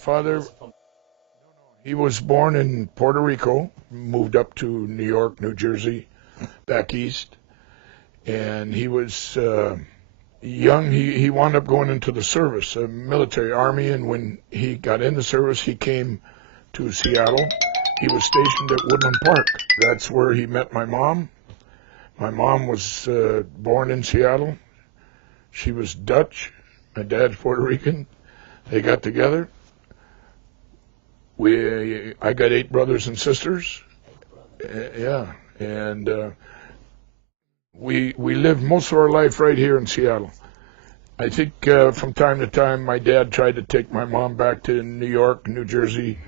father, he was born in Puerto Rico, moved up to New York, New Jersey, back east, and he was young. He wound up going into the service, military army, and when he got in the service, he came to Seattle. He was stationed at Woodland Park. That's where he met my mom. My mom was born in Seattle. She was Dutch. My dad's Puerto Rican. They got together. I got 8 brothers and sisters. Yeah, and we lived most of our life right here in Seattle. I think from time to time my dad tried to take my mom back to New York, New Jersey,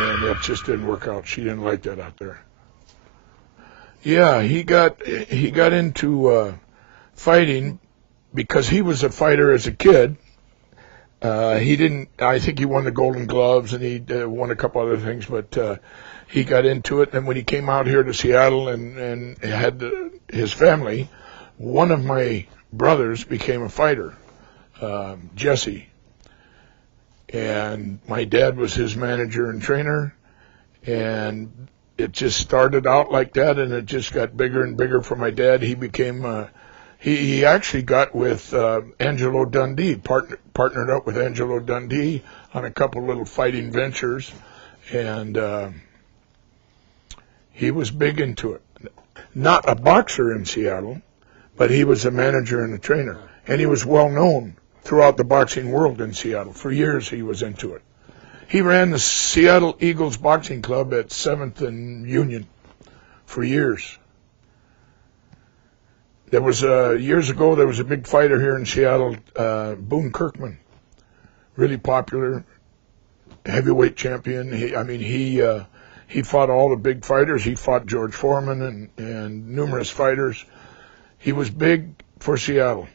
and that just didn't work out. She didn't like that out there. Yeah, he got into fighting because he was a fighter as a kid. He didn't. I think he won the Golden Gloves and he won a couple other things, but he got into it. And when he came out here to Seattle and had his family, one of my brothers became a fighter, Jesse. And my dad was his manager and trainer, and it just started out like that, and it just got bigger and bigger for my dad. He became he actually got with Angelo Dundee, partnered up with Angelo Dundee on a couple little fighting ventures, and he was big into it. Not a boxer in Seattle, but he was a manager and a trainer, and he was well known throughout the boxing world in Seattle. For years he was into it. He ran the Seattle Eagles Boxing Club at 7th and Union for years. There was years ago there was a big fighter here in Seattle, Boone Kirkman, really popular, heavyweight champion. He fought all the big fighters. He fought George Foreman and numerous fighters. He was big for Seattle.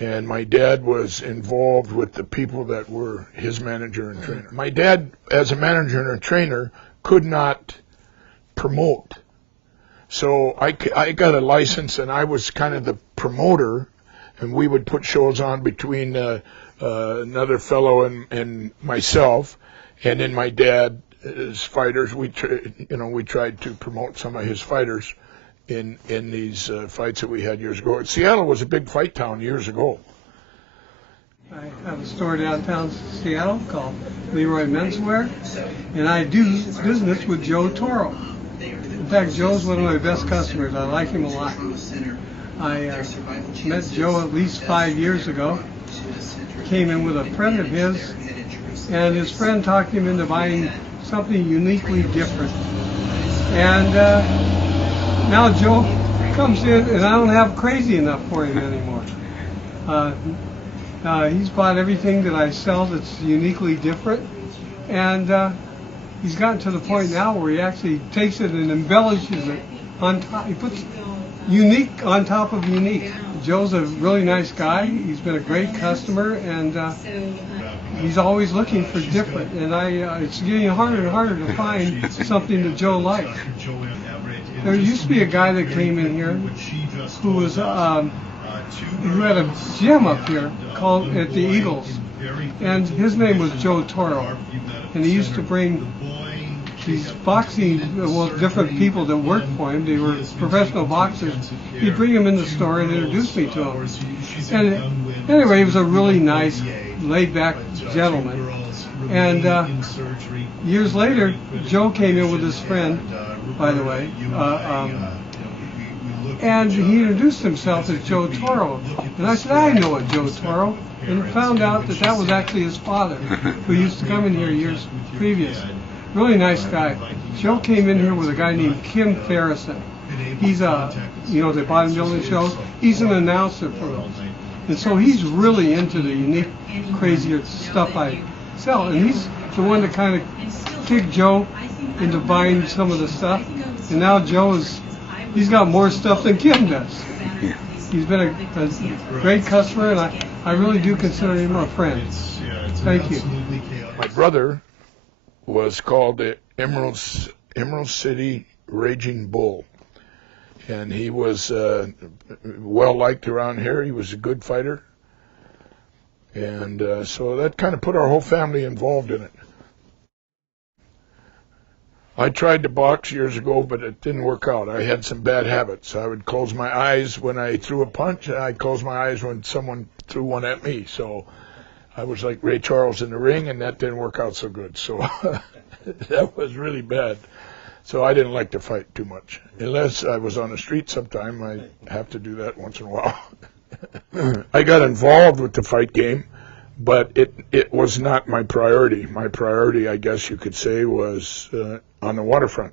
And my dad was involved with the people that were his manager and trainer. My dad, as a manager and a trainer, could not promote. So I got a license, and I was kind of the promoter, and we would put shows on between another fellow and myself, and then my dad's fighters. We tried to promote some of his fighters in these fights that we had years ago. Seattle was a big fight town years ago. I have a store downtown Seattle called Leroy Menswear, and I do business with Joe Toro. In fact, Joe's one of my best customers. I like him a lot. I met Joe at least 5 years ago. Came in with a friend of his, and his friend talked him into buying something uniquely different. And now Joe comes in, and I don't have crazy enough for him anymore. He's bought everything that I sell that's uniquely different, and he's gotten to the point now where he actually takes it and embellishes it on top. He puts unique on top of unique. Joe's a really nice guy. He's been a great customer, and he's always looking for different. And it's getting harder and harder to find something that Joe likes. There used to be a guy that came in here who was who had a gym up here called at the Eagles, and his name was Joe Toro, and he used to bring these boxing, different people that worked for him. They were professional boxers. He'd bring them in the store and introduce me to them. And anyway, he was a really nice, laid-back gentleman. And years later, Joe came in with his friend, by the way, and he introduced himself as Joe Toro. And I said, I know a Joe Toro, and found out that that was actually his father, who used to come in here years previous. Really nice guy. Joe came in here with a guy named Kim Ferrison. He's the bodybuilding shows. He's an announcer for those. And so he's really into the unique, crazier stuff I sell. And he's the one that kind of kicked Joe into buying some of the stuff. And now he's got more stuff than Kim does. He's been a great customer, and I really do consider him a friend. Thank you. My brother was called the Emerald City Raging Bull, and he was well liked around here. He was a good fighter, And so that kind of put our whole family involved in it. I tried to box years ago, but it didn't work out. I had some bad habits. I would close my eyes when I threw a punch, and I'd close my eyes when someone threw one at me. So I was like Ray Charles in the ring, and that didn't work out so good. So that was really bad. So I didn't like to fight too much. Unless I was on the street sometime, I have to do that once in a while. I got involved with the fight game, but it was not my priority. My priority, I guess you could say, was on the waterfront.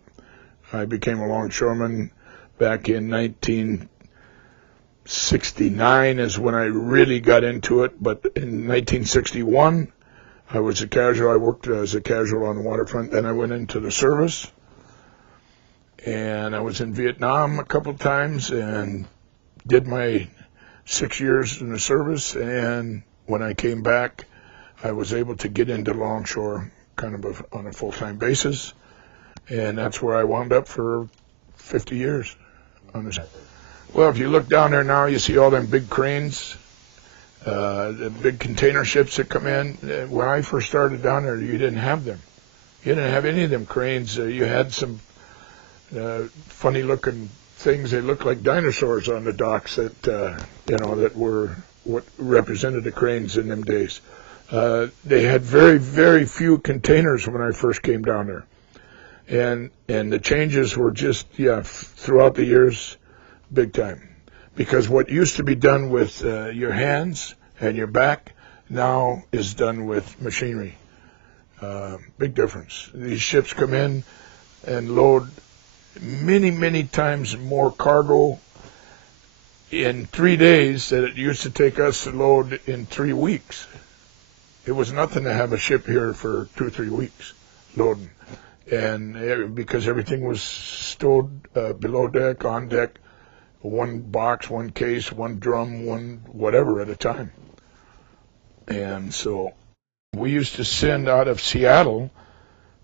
I became a longshoreman back in 1969 is when I really got into it, but in 1961 I was a casual. I worked as a casual on the waterfront. Then I went into the service, and I was in Vietnam a couple times and did my 6 years in the service, and when I came back, I was able to get into longshore kind of on a full-time basis, and that's where I wound up for 50 years. Well, if you look down there now, you see all them big cranes, the big container ships that come in. When I first started down there, you didn't have them. You didn't have any of them cranes. You had some funny-looking things. They looked like dinosaurs on the docks that that were what represented the cranes in them days. They had very, very few containers when I first came down there, and the changes were just throughout the years, big time. Because what used to be done with your hands and your back now is done with machinery. Big difference. These ships come in and load many, many times more cargo in 3 days that it used to take us to load in 3 weeks. It was nothing to have a ship here for 2 or 3 weeks loading. And because everything was stowed below deck, on deck, one box, one case, one drum, one whatever at a time. And so we used to send out of Seattle,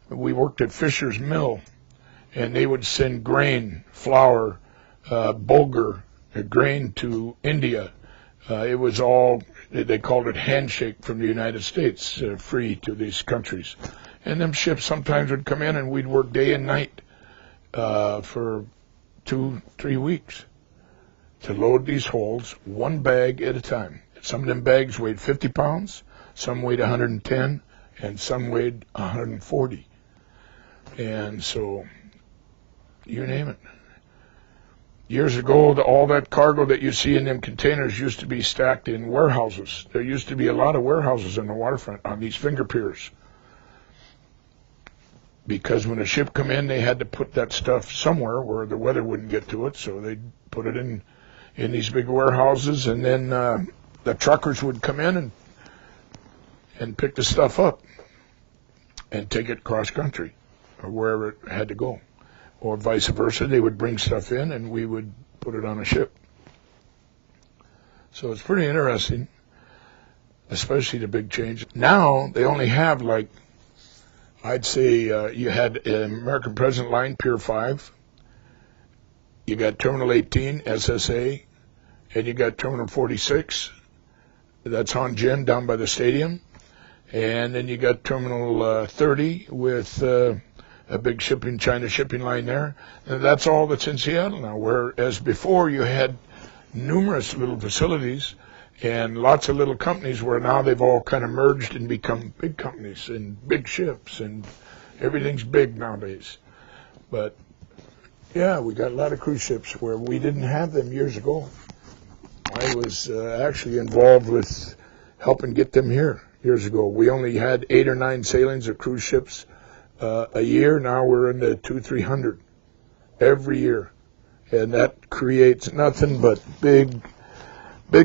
we worked at Fisher's Mill, and they would send grain, flour, bulgur, grain to India. It was all, they called it handshake from the United States, free to these countries. And them ships sometimes would come in and we'd work day and night for 2, 3 weeks to load these holds, one bag at a time. Some of them bags weighed 50 pounds, some weighed 110, and some weighed 140. And so, you name it. Years ago, all that cargo that you see in them containers used to be stacked in warehouses. There used to be a lot of warehouses on the waterfront on these finger piers. Because when a ship come in, they had to put that stuff somewhere where the weather wouldn't get to it, so they'd put it in these big warehouses, and then the truckers would come in and pick the stuff up and take it cross country or wherever it had to go. Or vice versa, they would bring stuff in and we would put it on a ship. So it's pretty interesting, especially the big change. Now they only have, like, I'd say you had American President Line, Pier 5, you got Terminal 18, SSA, and you got Terminal 46, that's Hanjin down by the stadium, and then you got Terminal 30 with a big China shipping line there. And that's all that's in Seattle now, whereas before you had numerous little facilities and lots of little companies where now they've all kind of merged and become big companies and big ships, and everything's big nowadays. But yeah, we got a lot of cruise ships where we didn't have them years ago. I was actually involved with helping get them here years ago. We only had 8 or 9 sailings of cruise ships a year. Now we're in the 200-300 every year, and that creates nothing but big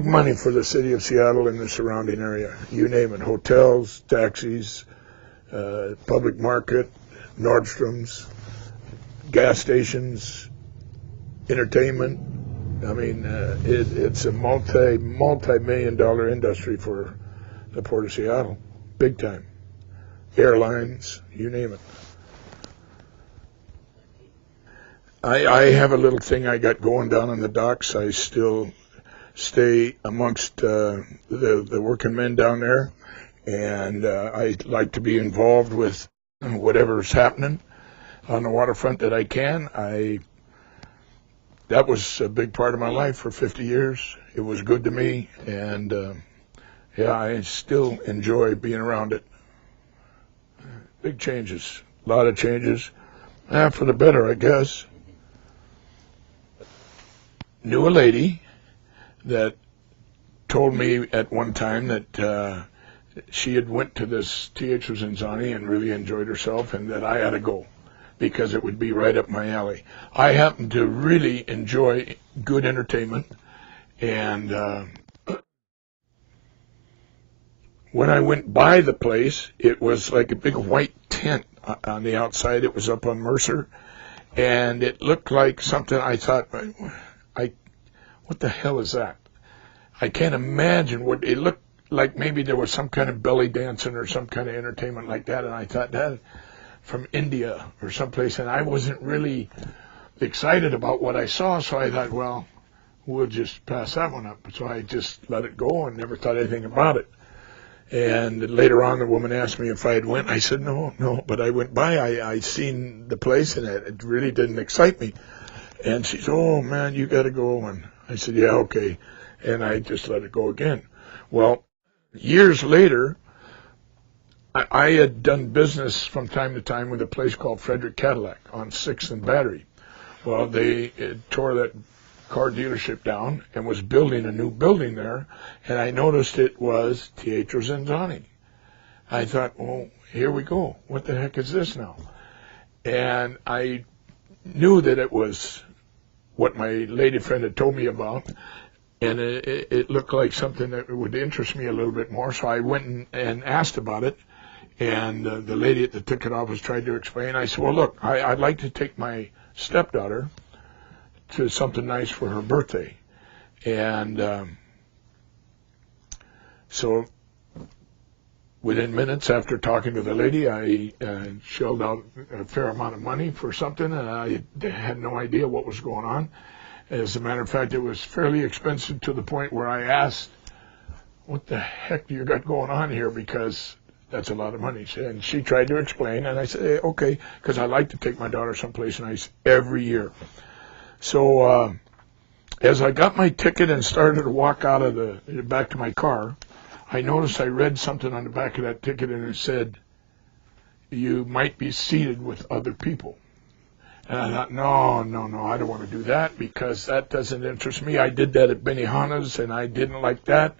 money for the city of Seattle and the surrounding area. You name it: hotels, taxis, public market, Nordstrom's, gas stations, entertainment. I mean, it's a multi-million-dollar industry for the Port of Seattle, big time. Airlines, you name it. I have a little thing I got going down on the docks. I still stay amongst the working men down there, and I like to be involved with whatever's happening on the waterfront that I can. That was a big part of my life for 50 years. It was good to me, and yeah, I still enjoy being around it. Big changes, a lot of changes. For the better, I guess. Knew a lady that told me at one time that she had went to this Teatro Zinzani and really enjoyed herself, and that I ought to go because it would be right up my alley. I happen to really enjoy good entertainment, and when I went by the place, it was like a big white tent on the outside. It was up on Mercer, and it looked like something. I thought, what the hell is that? I can't imagine what it looked like. Maybe there was some kind of belly dancing or some kind of entertainment like that, and I thought that from India or someplace, and I wasn't really excited about what I saw, so I thought, well, we'll just pass that one up. So I just let it go and never thought anything about it. And later on, the woman asked me if I had went. I said, no, but I went by. I seen the place, and it really didn't excite me. And she said, oh, man, you got to go. And I said, yeah, okay. And I just let it go again. Well, years later, I had done business from time to time with a place called Frederick Cadillac on 6th and Battery. Well, they tore that car dealership down and was building a new building there, and I noticed it was Teatro Zinzani. I thought, oh, here we go. What the heck is this now? And I knew that it was what my lady friend had told me about, and it looked like something that would interest me a little bit more, so I went and asked about it. And the lady at the ticket office tried to explain. I said, well, look, I'd like to take my stepdaughter to something nice for her birthday. And so within minutes after talking to the lady, I shelled out a fair amount of money for something, and I had no idea what was going on. As a matter of fact, it was fairly expensive to the point where I asked, what the heck do you got going on here? Because that's a lot of money. And she tried to explain, and I said, hey, okay, because I like to take my daughter someplace nice every year. So as I got my ticket and started to walk out of back to my car, I noticed I read something on the back of that ticket, and it said, you might be seated with other people. And I thought, no, I don't want to do that because that doesn't interest me. I did that at Benihana's, and I didn't like that.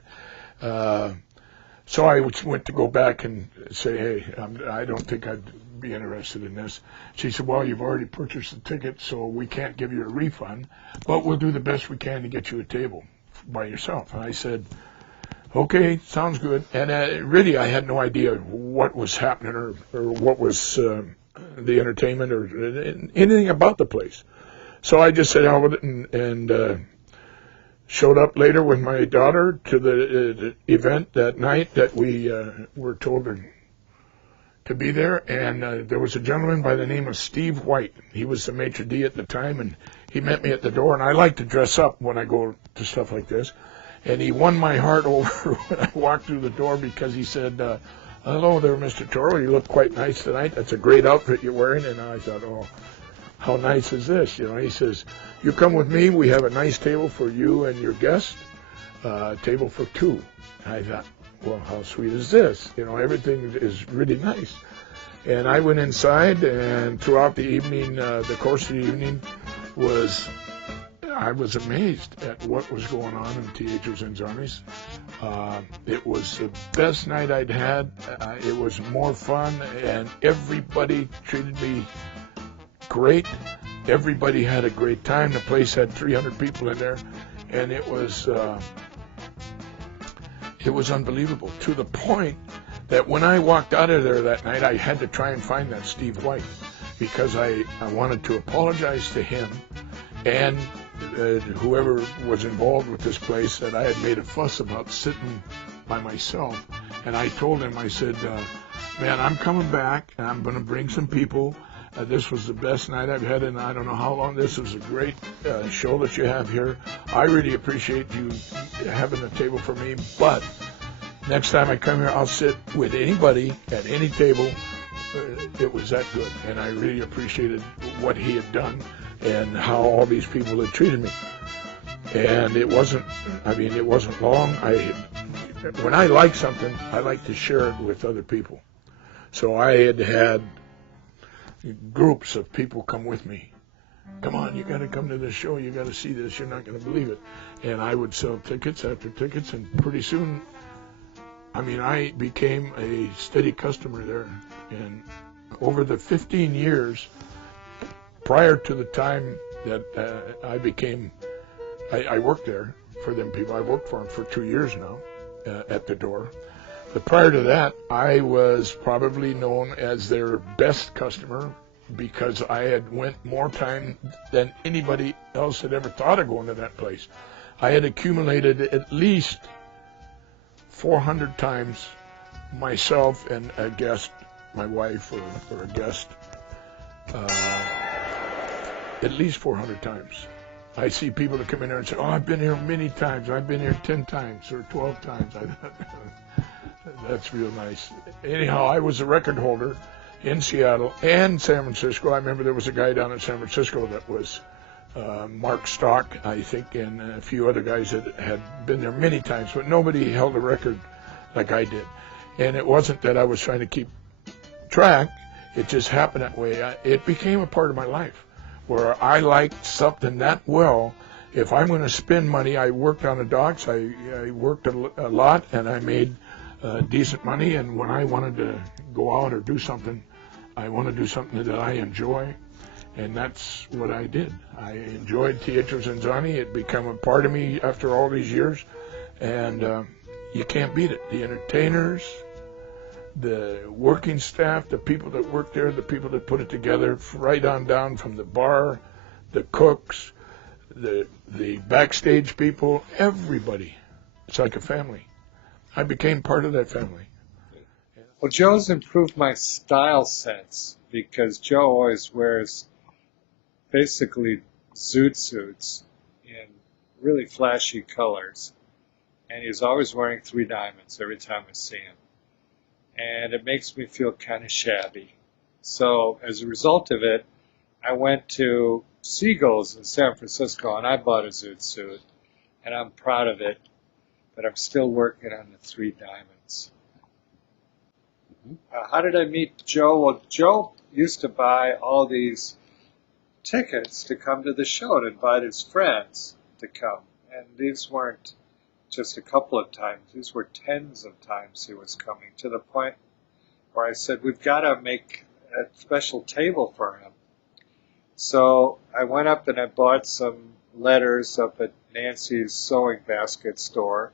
So I went to go back and say, hey, I don't think I'd be interested in this. She said, well, you've already purchased the ticket, so we can't give you a refund, but we'll do the best we can to get you a table by yourself. And I said, okay, sounds good. And really, I had no idea what was happening or what was the entertainment or anything about the place. So I just said, out with it, and showed up later with my daughter to the event that night that we were told to be there. And there was a gentleman by the name of Steve White. He was the maitre d' at the time, and he met me at the door. And I like to dress up when I go to stuff like this. And he won my heart over when I walked through the door because he said, hello there, Mr. Toro. You look quite nice tonight. That's a great outfit you're wearing. And I thought, oh, how nice is this? You know, he says, you come with me. We have a nice table for you and your guest, table for two. And I thought, well, how sweet is this? You know, everything is really nice. And I went inside, and throughout the evening, the course of the evening I was amazed at what was going on in Teatro Zinzani's. It was the best night I'd had. It was more fun, and everybody treated me great. Everybody had a great time. The place had 300 people in there, and it was unbelievable, to the point that when I walked out of there that night, I had to try and find that Steve White because I wanted to apologize to him and whoever was involved with this place that I had made a fuss about sitting by myself. And I told him, I said, man, I'm coming back, and I'm going to bring some people. This was the best night I've had in I don't know how long. This was a great show that you have here. I really appreciate you having a table for me, but next time I come here, I'll sit with anybody at any table. It was that good, and I really appreciated what he had done and how all these people had treated me. And it wasn't long. When I like something, I like to share it with other people. So I had groups of people come with me. Come on, you got to come to this show. You got to see this. You're not going to believe it. And I would sell tickets after tickets, and pretty soon, I became a steady customer there. And over the 15 years prior to the time that I worked there for them people. I've worked for them for 2 years now at the door. But prior to that, I was probably known as their best customer because I had went more time than anybody else had ever thought of going to that place. I had accumulated at least 400 times myself and a guest, my wife or a guest, at least 400 times. I see people that come in there and say, oh, I've been here many times. I've been here 10 times or 12 times. That's real nice. Anyhow, I was a record holder in Seattle and San Francisco. I remember there was a guy down in San Francisco that was Mark Stock, I think, and a few other guys that had been there many times, but nobody held a record like I did. And it wasn't that I was trying to keep track. It just happened that way. It became a part of my life where I liked something that well. If I'm going to spend money, I worked on the docks. I worked a lot, and I made decent money. And when I wanted to go out or do something, I want to do something that I enjoy, and that's what I did. I enjoyed Teatro Zanzani. It became a part of me after all these years, and you can't beat it. The entertainers, the working staff, the people that work there, the people that put it together, right on down from the bar, the cooks, the backstage people, everybody. It's like a family. I became part of that family. Well, Joe's improved my style sense because Joe always wears basically zoot suits in really flashy colors, and he's always wearing 3 diamonds every time I see him. And it makes me feel kind of shabby. So as a result of it, I went to Seagulls in San Francisco and I bought a zoot suit, and I'm proud of it, but I'm still working on the 3 diamonds. How did I meet Joe? Well, Joe used to buy all these tickets to come to the show and invite his friends to come. And these weren't just a couple of times. These were tens of times he was coming, to the point where I said, we've got to make a special table for him. So I went up and I bought some letters up at Nancy's Sewing Basket store,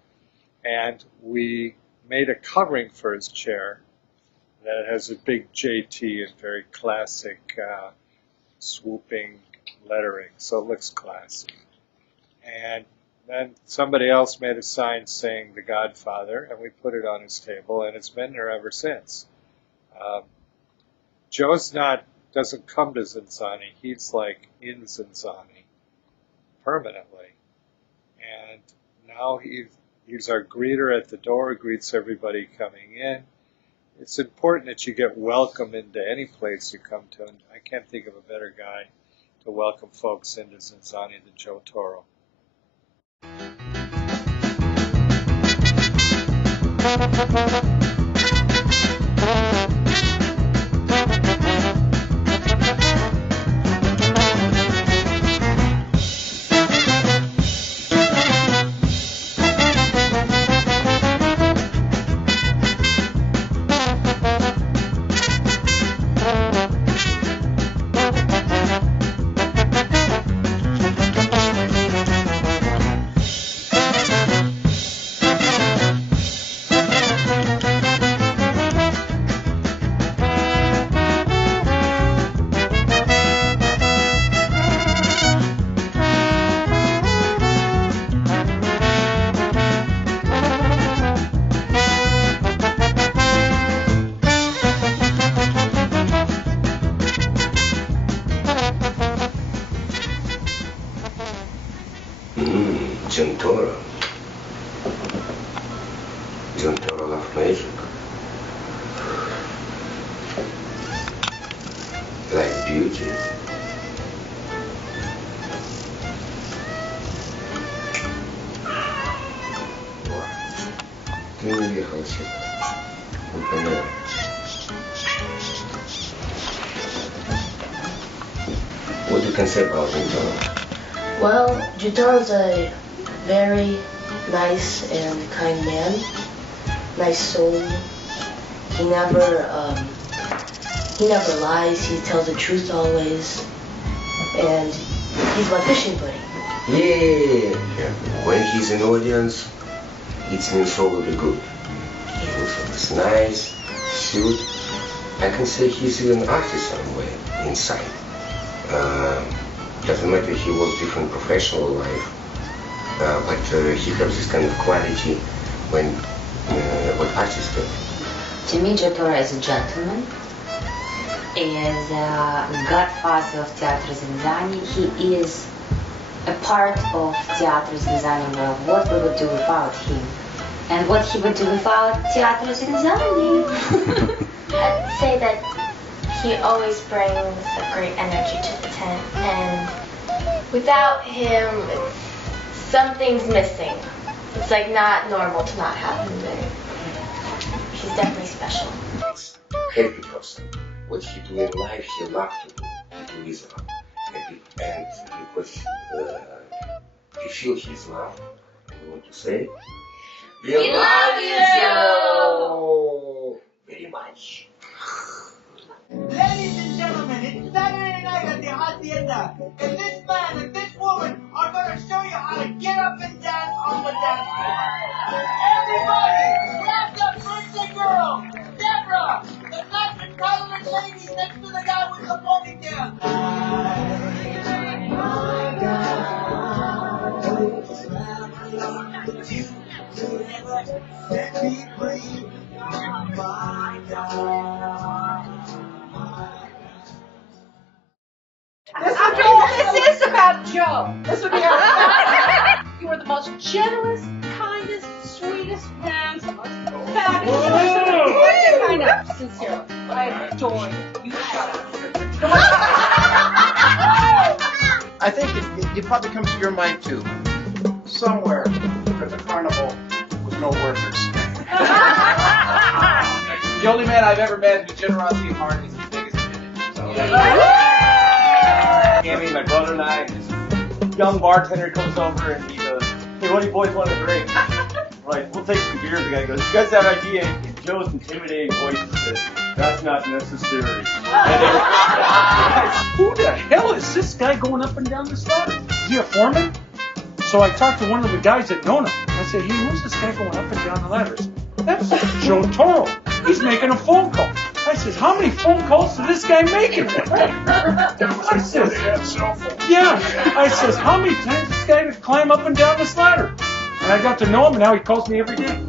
and we made a covering for his chair that has a big JT and very classic swooping lettering, so it looks classy. And then somebody else made a sign saying The Godfather, and we put it on his table, and it's been there ever since. Joe's doesn't come to Zanzani. He's like in Zanzani permanently. And now he's our greeter at the door, greets everybody coming in. It's important that you get welcome into any place you come to, and I can't think of a better guy to welcome folks into Zanzani than Joe Toro. Joe Toro. Joe Toro loved magic. Like beauty. Ты не ехал сюда. Не понял. What do you can say about Joe Toro? Well, Joe Toro's a very nice and kind man. Nice soul. He never lies. He tells the truth always. And he's my fishing buddy. Yeah. When he's in audience, it means all will be good. He looks nice, suit. I can say he's an artist somewhere inside. Doesn't matter he was different professional life, but he has this kind of quality when what artists do. To me, Joe Toro is a gentleman, is a godfather of Teatro Zenzani. He is a part of Teatro Zenzani, where what we would do without him, and what he would do without Teatro Zenzani. I'd say that he always brings a great energy to the tent, and without him, something's missing. It's like not normal to not have him there. He's definitely special. Happy person. What he do in life, he loved to do. He do his love. And because he feel his love, I want to say, we love you, Joe! Very much. Ladies and gentlemen, it's Saturday night at the Hacienda, and this man and this woman are going to show you how to get up and dance on the dance floor. Everybody, grab the birthday girl, Deborah, the black and colored lady next to the guy with the ponytail. Let me breathe, my God. After all this is about Joe, this would be our You are the most generous, kindest, sweetest, and fabulous person. Kind of sincerely. I adore you. You shut up. I think it probably comes to your mind too. Somewhere there's a carnival with no workers. The only man I've ever met whose generosity of heart is as big as his image. So. Cammy, my brother and I, this young bartender comes over and he goes, "Hey, what do you boys want to drink?" We're like, "We'll take some beers." The guy goes, "You guys have an idea?" And Joe's intimidating voice says, "That's not necessary." Who the hell is this guy going up and down this ladder? Is he a foreman? So I talked to one of the guys that known him. I said, "Hey, who's this guy going up and down the ladders?" "That's Joe Toro. He's making a phone call." I said, "How many phone calls did this guy make? I said, "Yeah." I says, "How many times this guy to climb up and down this ladder?" And I got to know him, and now he calls me every day.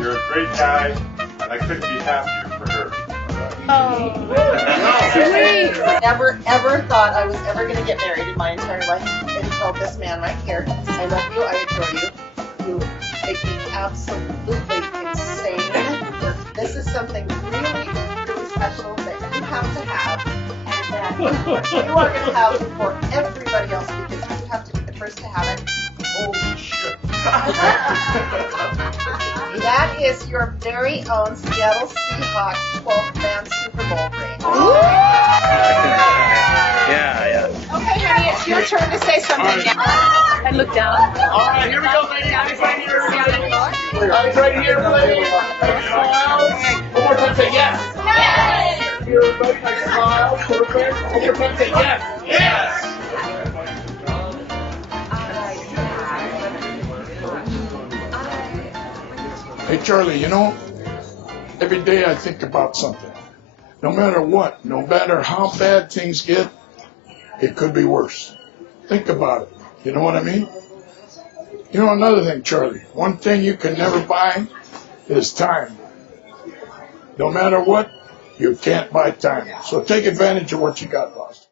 You're a great guy, and I couldn't be happier for her. Oh, sweet. Never ever thought I was ever going to get married in my entire life until this man right here. I love you. I adore you. You make me absolutely insane. This is something really, really special that you have to have, and that you are going to have for everybody else because you have to be the first to have it. Holy shit. That is your very own Seattle Seahawks 12th-man Super Bowl ring. Yeah. Okay, honey, it's your turn to say something now. And look down. All right, here we go, ladies. Eyes right here. Eyes right here, ladies. One more time, say yes. Yes. Here, everybody, nice smile. Perfect. One more time, say yes. Yes. Hey, Charlie, you know, every day I think about something. No matter what, no matter how bad things get, it could be worse. Think about it. You know what I mean? You know, another thing, Charlie, one thing you can never buy is time. No matter what, you can't buy time. So take advantage of what you got, boss.